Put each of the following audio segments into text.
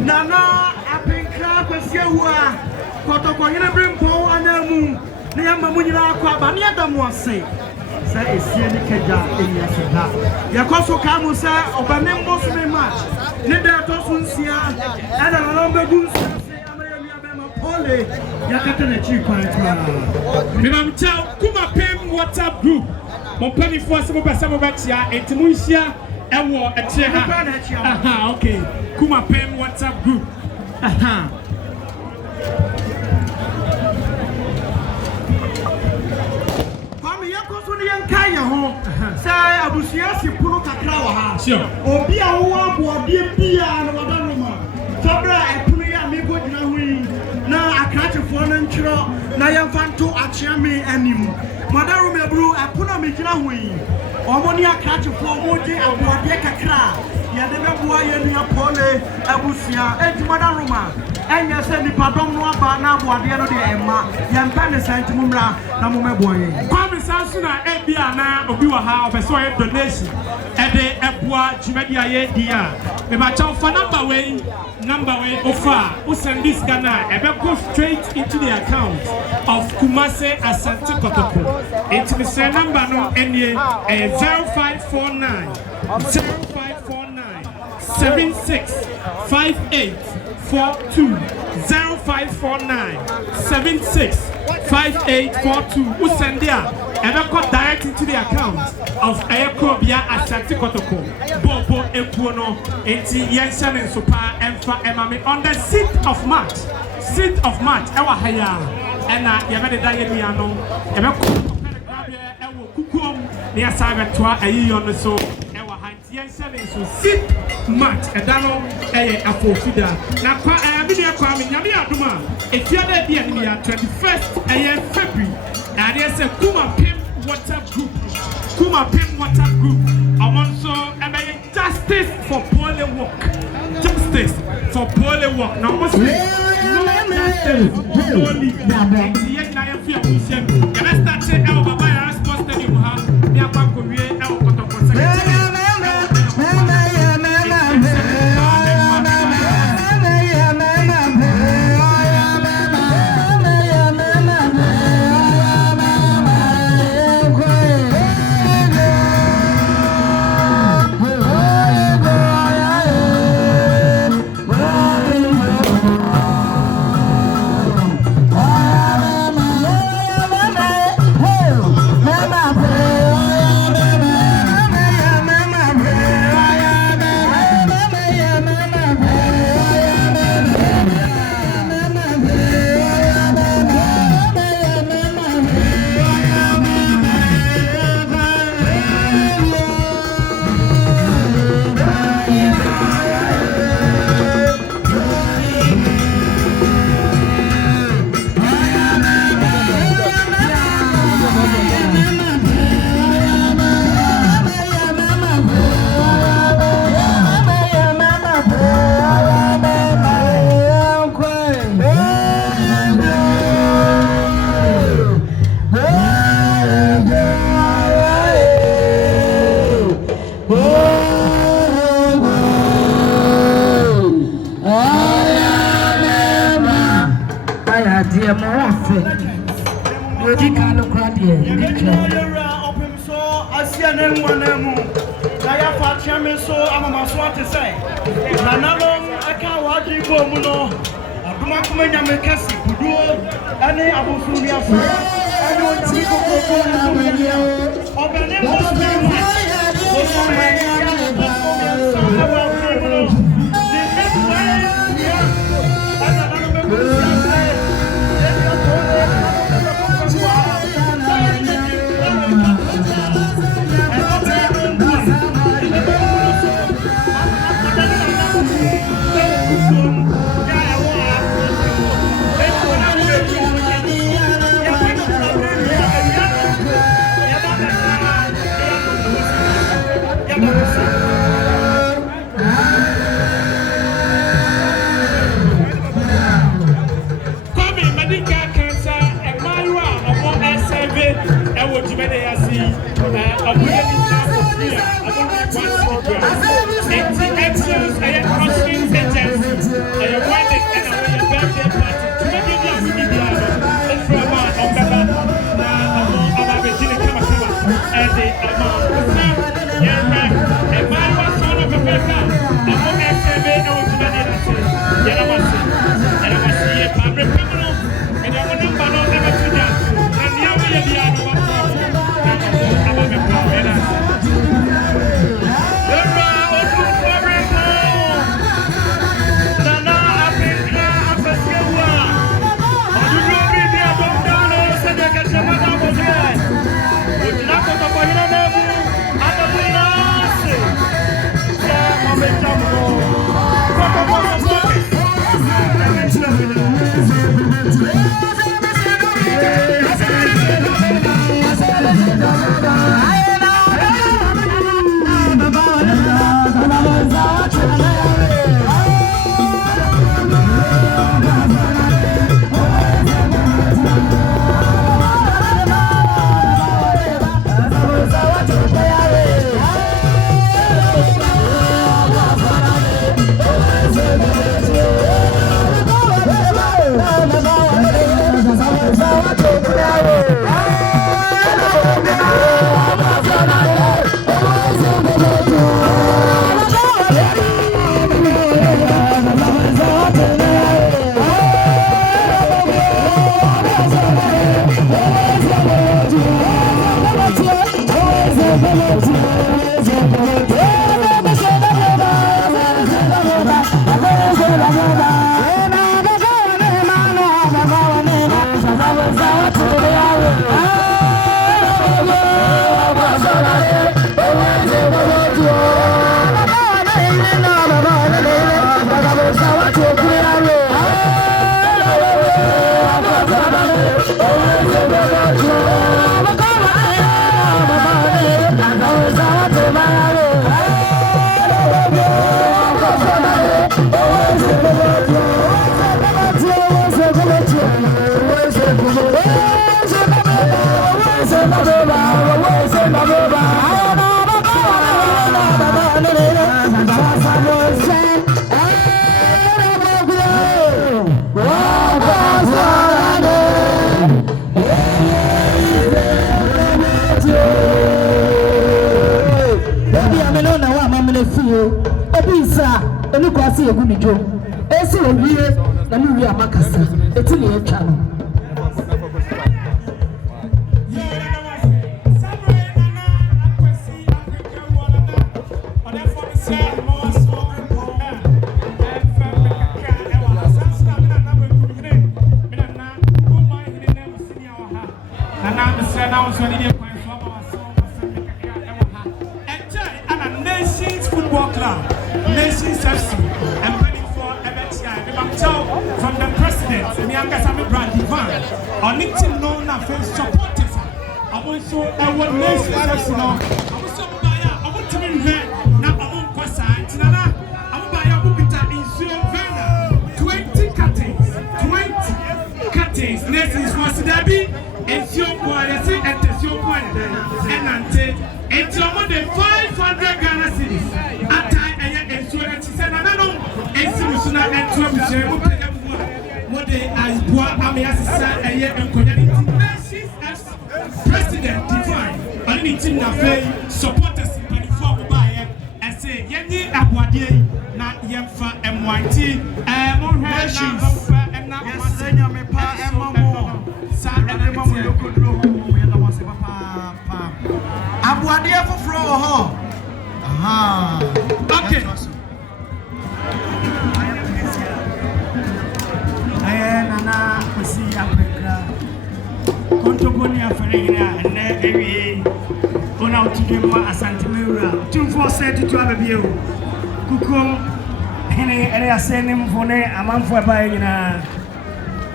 Nana Appiah Akwasi Kotoko Pooley anamu na yamba munyira kwa bani adamu ase sa esie ni keja enya seda yakoso ka mu sa obane mboso me match ne da to sunsia ana na mbegu nsia amaye ni abema pole yakata na chi kwa twa mimam chao kuma pem WhatsApp group mo pani fo se mo besa mo batia entimu nhia ewo etie ha aha okay kuma pem WhatsApp group aha Kaya ho say abusia sipuno kakra wa ha obi a wo aboade bia na wadanoma fabra epunu ya mego gina hui na akrachefo na nkyiro na yemfanto achiame anim madaru mebru epunu me gina hui omoni akrachefo moje aboade kakra ya de beboa ye nua Pooley abusia enti madaruma enya se nipadom no aba na aboade no de emma yempa ne santimumra na momeboye kwamisansu na ebia na obi wa ha obeso ye donation ede eboa jumadi aye dia me ba chaw for number way offer who send this Ghana ebe go straight into the account of Kumase Asante Kotoko. It's the same number no enye 0549 765842 0549 765842 who send there and I got direct into the account of Ayakobia Asante Kotoko Bobo Ekuono enti Yensen and Super Emfa Emame on the 6th of March ewa haya ena yabede daye miano yabeko ewo kukom ne asaga toa ayiyo no so ewa hanti Yensen so 6th March edano eye afofida na kwa amide kwa me nyame adoma efiade dia ni ya 21st eye February and yes kuma pim WhatsApp group amonso ebe justice for Pooley work now must be no justice for Pooley yet na yefia wisem ya start say el baba ya response stadium ha ni akwa kowie el Kotoko secretary chairman so ama so ate say na nanom aka wadi bo mu no aduma kuma nya me kasi buduo ane abofu ni afa ane onyame kokoko mu ya obene mo so mu so me ya no so aba mu no ni me ya ana na me ko say ya ko Kwasi Egumijo esi owie na mi wi amakasa eti ne etwa no from the president, on it known as supporters. I want so I want nation FC now. I want so I want to be here now. I want Kwasa Nana. I want buy a book in 20 cuttings. Next is for Sidabi and your quality and the your quality and ante. It's more than 500 Ghana cedis. At time and insurance is another. And so and 12 what they as Bois Amias a year and president define. I need to supporters by the say yenyi aboade na yemfa emwanti mo hwe na yesenya me pa emamo sa enema mo yokodro mo yeda wase papa aboade foforo ho aha okay nana Akwasi Appiah kontoboni afere na ewie ona otudema Asante Mewura tumfo se tutu ababie o kukum hene ere asene mfone amanfo aba nyina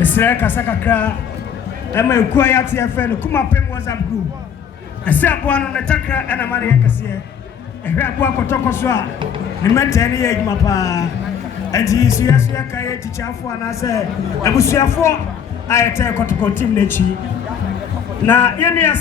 esre kasa kakra ema ekua ya TFN no kuma pem WhatsApp group ese aboa no netakra ena mane yakase ehwe aboa kotoko so a ne mentene ye adwuma pa enti suya kaye tichafo anase abusuafo ayete kotoko team nechi na yene ya